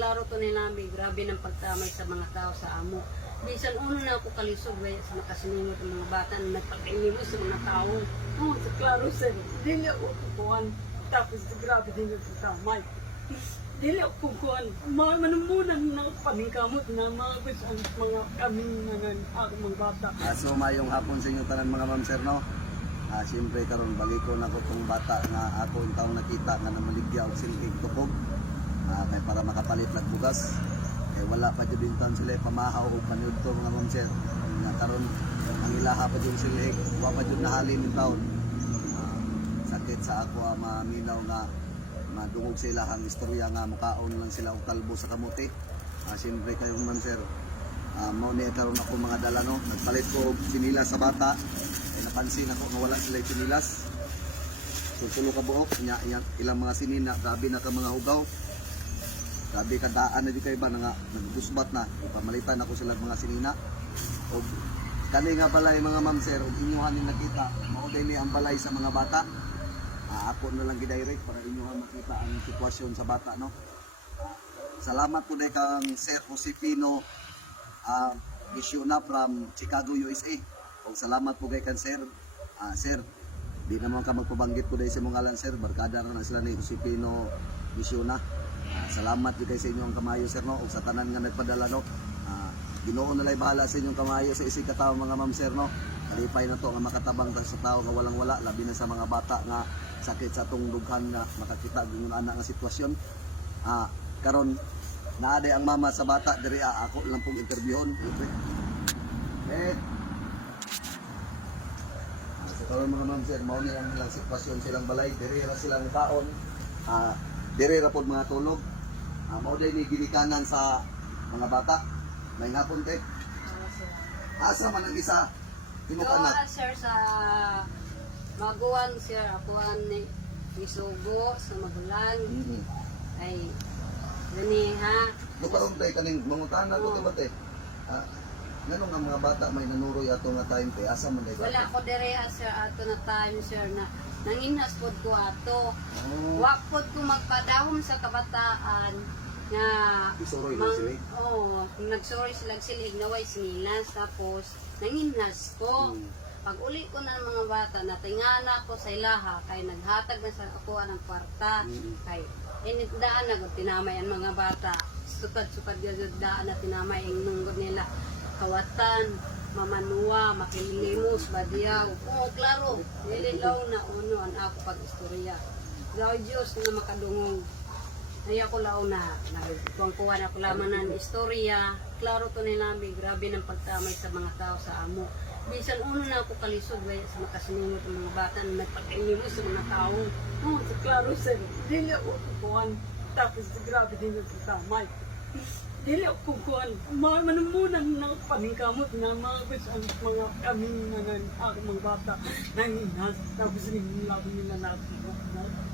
klaro to nila may grabe ng pagtamay sa mga tao sa amo. Bisan uno na ako kalisod ba sa makasiningot ng mga bata na nagpakainimo sa mga tao. Oh, sa klaro sir, dili ako kukuhan. Tapos grabe din yung pagtamay. Dili ako kukuhan. Mga manumunan na paningkamot na mga gusto mga kaming mga ako mga bata. Ah, so mayong hapon sa inyo tanan mga ma'am sir no. Ah, siyempre karon bagi ko na ko tong bata nga ako ang taong nakita nga namaligya og silhig tukog. Ah, kay para makapalit lag bugas. Kay wala pa jud bintan sila pamahaw og paniud to mga ma'am sir. Ang ilaha pa jud silhig, wa pa jud nahalin ng taon. Ah, sakit sa ako ah, maminaw nga madungog sila ang istorya nga mukaon lang sila og kalbo sa kamuti. Ah, siyempre kayo ma'am sir, Ah, mao ni karon ako mga dala no nagpalit ko og sinilas sa bata kay napansin ako nga wala sila sinilas tutulo ka buok nya ilang mga sinina grabe na ka mga hugaw grabe ka daan na di kay ba na nga nagdusbat na ipamalitan ako sila mga sinina og kani nga balay mga ma'am sir og inyohan ni nakita mao ni ang balay sa mga bata Ah, ako na lang gidirect para inyohan makita ang sitwasyon sa bata no salamat po dahil kang Sir Josefino uh, Gisiona from Chicago, USA. O salamat po kay kan Sir. Ah, sir, di naman ka magpabanggit po dahil sa mga ngalan Sir. Barkada na na sila ni Josefino Gisiona. Salamat po kay sa inyong kamayo Sir no. O sa tanan nga nagpadala no. Ah, Ginoo na lay bahala sa inyong kamayo sa isig katawo mga ma'am Sir no. Alipay na to nga makatabang ta sa tao nga walang wala labi na sa mga bata nga sakit sa tong dughan nga makakita gyud ana nga sitwasyon. Ah, karon naaday ang mama sa bata diri ah, ako lang pong interviewon. Eh. Karon mga ma'am sir, mao ni ang ilang sitwasyon silang balay, diri ra silang kaon. Ah, diri ra pod mga tulog. Ah, mao day ni ginikanan sa mga bata. May hapon kay. Asa man ang isa? Tinok anak. Sir sa Maguan sir, akuan ni Isugo sa Magulan Mhm. ay gani ha. Lukaron tay kaning mangutana ko ba te? Ah, nganong ang mga bata may nanuroy ato nga time kay asa man bata? Wala ko dere sir ato na time sir na nanginas pod ko ato. Oh, Wa pod ko magpadahom sa kabataan nga isuroy na mang, sila. oh, nagsorry sila silig na way sinilas tapos nanginas ko. Hmm. Pag uli ko ng mga bata, natingana ko sa ilaha, kay naghatag na sa ako ng kwarta, Mm. kay initdaan na tinamay ang mga bata. Sukad-sukad gud daan na tinamay ang nunggod nila. Kawatan, mamanuwa, makilimos, badiyaw. Oo, klaro. Nililaw na uno ang ako pag-istorya. Gaw Diyos na makadungog. Ay ako lao na, nagkukuha na ako laman ng istorya. Klaro to nila, may grabe ng pagtamay sa mga tao sa amo. Bisan uno na ako kalisod ba sa makasinunod ng mga bata na nagpakainimo sa mga tao. Oh, sa klaro sir, dili ako kukuhan. Tapos grabe din yung pagtamay. Dili ako kukuhan. Mga manumunan na paningkamot na mga gusto ang mga kaming mga ako mga bata. Nanginas, tapos nilabo nila natin.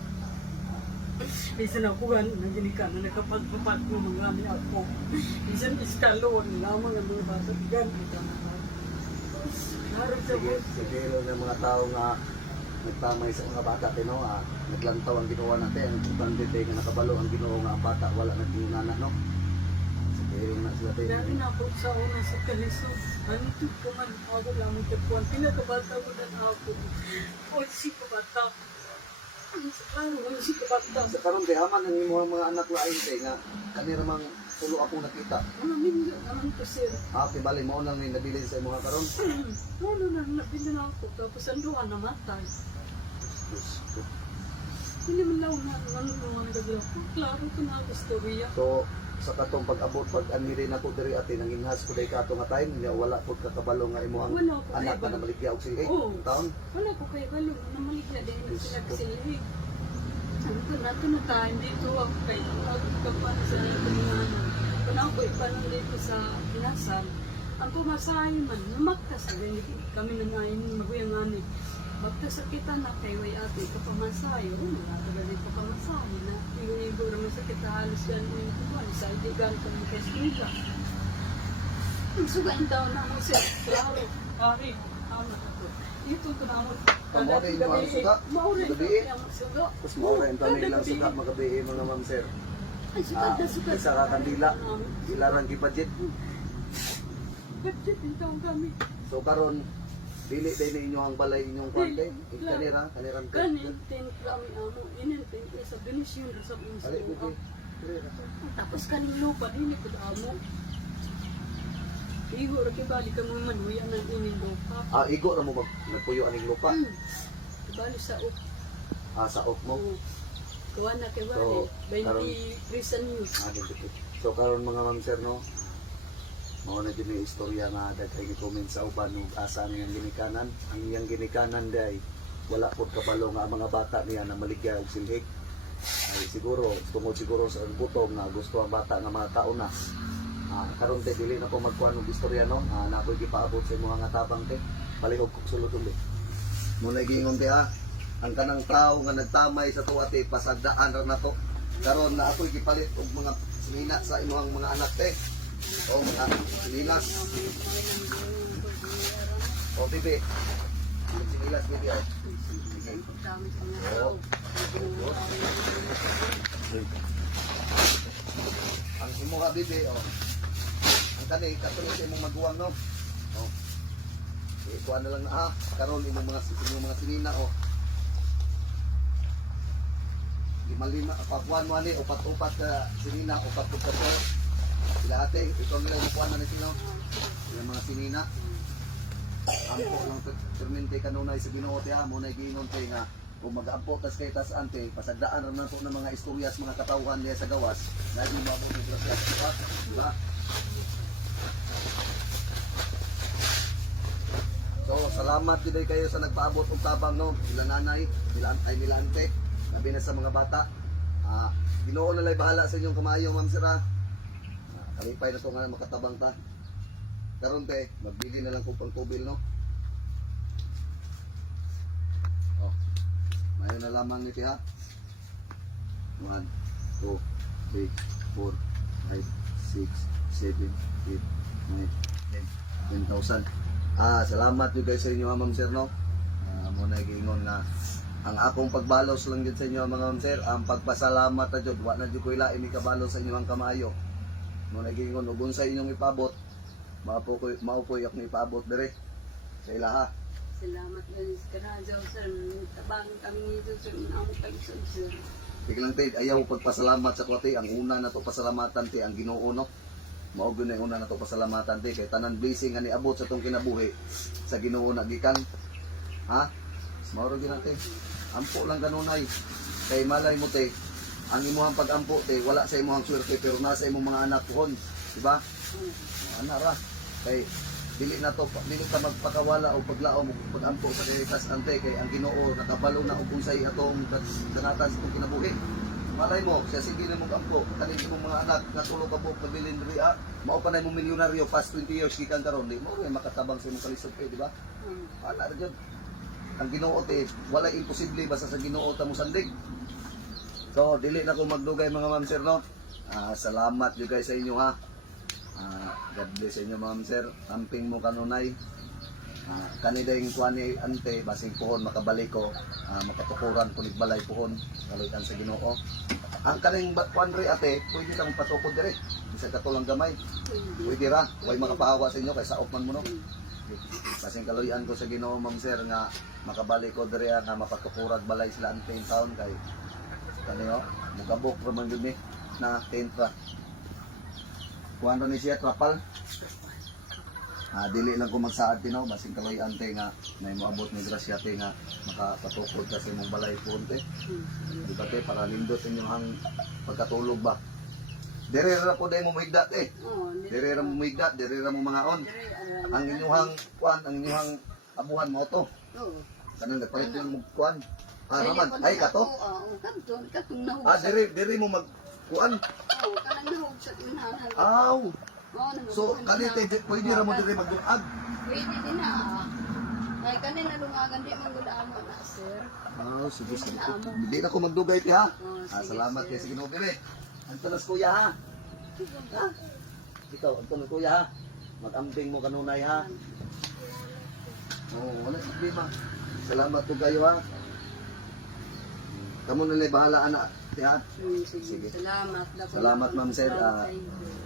Bisan ako gan naginikan na nakapagpapat mo mga ni ako. Bisan iskalo lamang ang mga bata gan ito na. Harap sa Sige, siguro ng mga tao nga nagtamay sa mga bata tino ah, naglantaw ang ginawa natin ang importante tayo nga nakabalo ang ginoo nga ang bata wala nagtingana no siguro na sila tayo Dami na ako sa una sa kaliso. Ano ito ko man ako lamang tapuan. Pinakabata ko na ako. O si kabata. Sa karon kay haman ang imong mga anak lain kay nga kanira mang tulo akong nakita Ano min naman ko sir. ah kibali mao nang may nabili sa mga karon Ano na, napili na ako. Tapos ang duwa namatay. Hindi man lang na ano naman gagawin ko. Klaro ko na ang istorya. so sa katong pag-abot pag anmiri na ko diri ate nang inhas ko day kato nga time nga wala pud kakabalo nga imo ang anak na maligya og sige taon Wala ko kayo balo. Namaligya din Diyos kasilihig. Sabi ko, nato na tayo dito ako kay magkapan sa nagpalinganan. Kung ako ipanan dito sa pinasal, ang pumasahin man, namaktas na rin kami na ngayon maguyangani. Bakta sa kita na kay way ate ko pamasayo, nakatagal din ko pamasayo na igo naman sa kita halos yan mo yung kuwan, sa idigan ko yung kesmita. Ang sugan daw na mo siya, klaro, pare, Ito na mo. Kamote yung suga? Ang suga. Tapos mao ra ang tanay lang suga magabi mga ma'am sir Ay, sukat Ah, na sukat. isa ka kandila. Um, Ilarang gi-budget. budget din taong kami. So karon dili din ninyo ang balay inyong kwante. Dili. Kanira, kanirang Kanin, tin kami amo, inin, tin sa Venetian, sa buti. Kanira. Tapos kaning lupa, dili ko amo. Iho, rakibali ka mga manuya ng ining lupa. Ah, igo na mo mag nagpuyo aning lupa. Hmm. Bali sa up. Ah, sa off mo. Oh. Kuha na kay So, Wale. karon- 20 reason news. Ah, dito. So karon mga ma'am sir no. Mao na gyud ni istorya nga daghay gi-comment sa uban ug asa niyang ginikanan. Ang iyang ginikanan day wala pud kabalo nga ang mga bata niya na maligya og silhig. Ay siguro tungod siguro sa gutom nga gusto ang bata nga mga tao na. Ah, karon te dili na ko magkuan og istorya no. Ah, na ako'y gipaabot sa imong nga tabang te. Palihog kog sulod ulit. Muna gingon te ha. Ang kanang tao nga nagtamay sa tuwa te pasagdaan ra na to. Karon na ako'y gipalit og mga sinina sa imong mga anak te. O mga sinilas. O bibi. Sinilas bibi ay. Sige. Oo. Ang imo ka bibi o. Ang kani katulad sa imong maguwang no. O. Ikuha na lang na ah. Karon imong mga imong mga sinina o. lima lima pakuan mo ani upat upat ka sinina upat upat ka sila ate ito nila yung kuan na sila yung mga sinina ampo lang permente kanunay sa Ginoo ti amo na giingon kay nga kung mag-ampo tas kay tas ante pasagdaan ra nato ng mga istoryas mga katawhan niya sa gawas na di mo mo So, salamat gid kayo sa nagpaabot og tabang no. Sila nanay, sila ay nila ante, labi na sa mga bata. Ah, Ginoo na lay bahala sa inyong kamayo, Ma'am Sira. Ah, kalipay na to nga makatabang ta. Karon te, magbili na lang ko pang tubil no. Oh. Mayo na lamang ni ha. 1 2 3 4 5 6 7 8 9 10 10,000. Ah, salamat yun guys sa inyo ma'am sir no. Ah, mo na nga ang akong pagbalos lang yun sa inyo mga ma'am sir, ang pagpasalamat na jud wa na jud ko ilain ikabalos sa inyo ang kamayo. Mo na giingon ug sa inyong ipabot, mao ko mao ko yak ni ipabot dire sa ilaha. Salamat sa kanajaw sir. Tabang kami nito sir. Amo kami sir. sir. Biglang tay ayaw pagpasalamat sa kwati, ang una na to pasalamatan ti ang Ginoo no. Mao gyud na yung una na to pasalamatan ti kay tanan blessing nga niabot sa tong kinabuhi sa Ginoo na gikan. Ha? Mao ra gyud. Ampo lang kanunay. Kay malay mo te, ang imuhang pag-ampo te wala sa imuhang swerte pero nasa imong mga anak kon, di ba? Ana ra. Kay dili na to dili ka magpakawala o paglaom og pag-ampo sa kalitas ante kay ang Ginoo nakabalo na og unsay atong kanatan sa kinabuhi. Malay mo, siya sige na mong ampo, kanin mong mga anak na tulo ka buok pabilin diri ah. Mao pa na imong milyonaryo past 20 years gikan karon di mo rin makatabang sa imong kalisod eh, di ba? Hmm. Wala ra jud. Ang Ginoo te, wala imposible basta sa Ginoo ta mo sandig. So, dili na ko magdugay mga ma'am sir no. Ah, salamat jud guys sa inyo ha. Ah, God bless sa inyo ma'am sir. Amping mo kanunay. Ah, kanida yung tuwani ante basing pohon makabalik ko ah, makatukuran kunig balay pohon kalutan sa Ginoo. Ang kaning kuan re ate, pwede kang patukod dire. Bisa katulang gamay. Pwede. Ra, way makapaawa sa inyo kay saop man mo no. Kasing kaluyan ko sa Ginoo Ma'am Sir nga makabalik ko diri nga mapatukurag balay sila ang 10 taon kay kaniyo mugabok ra man gyud ni na 10 ra. Kuan ni siya trapal. Ah, dili lang ko magsaad tino basing kaluyan te nga may moabot ni grasya te nga makapatukod ka sa imong balay punte. Hmm. Di ba te para lindot inyong ang pagkatulog ba. Dire ra po dai mo muigda te. Oh, hindi- Dire ra mo muigda, dire ra mo mga on Dire, ano, ang inyuhang kuan ang inyuhang abuhan mo to Oo. kanang nagpalit mo kuan ah ko ay kato ako, Oo, kato. Katong nahog ah diri diri mo mag kuan Oo, kanang nahog sa inahan. aw so kani te pwede ra mo diri magduag Pwede din na. Ay, kanina lungagan di man gud amo na, sir. ah sige sige hindi na ko magdugay ti ha ah salamat kay sige no dire anto nas kuya ha ha ikaw anto na kuya ha magamping mo kanunay ha Oo, wala problema. Salamat po kayo ha. Kamu na lang bahala anak. ha. Hmm, sige. Salamat. Salamat, ma'am, sir. Ah, you.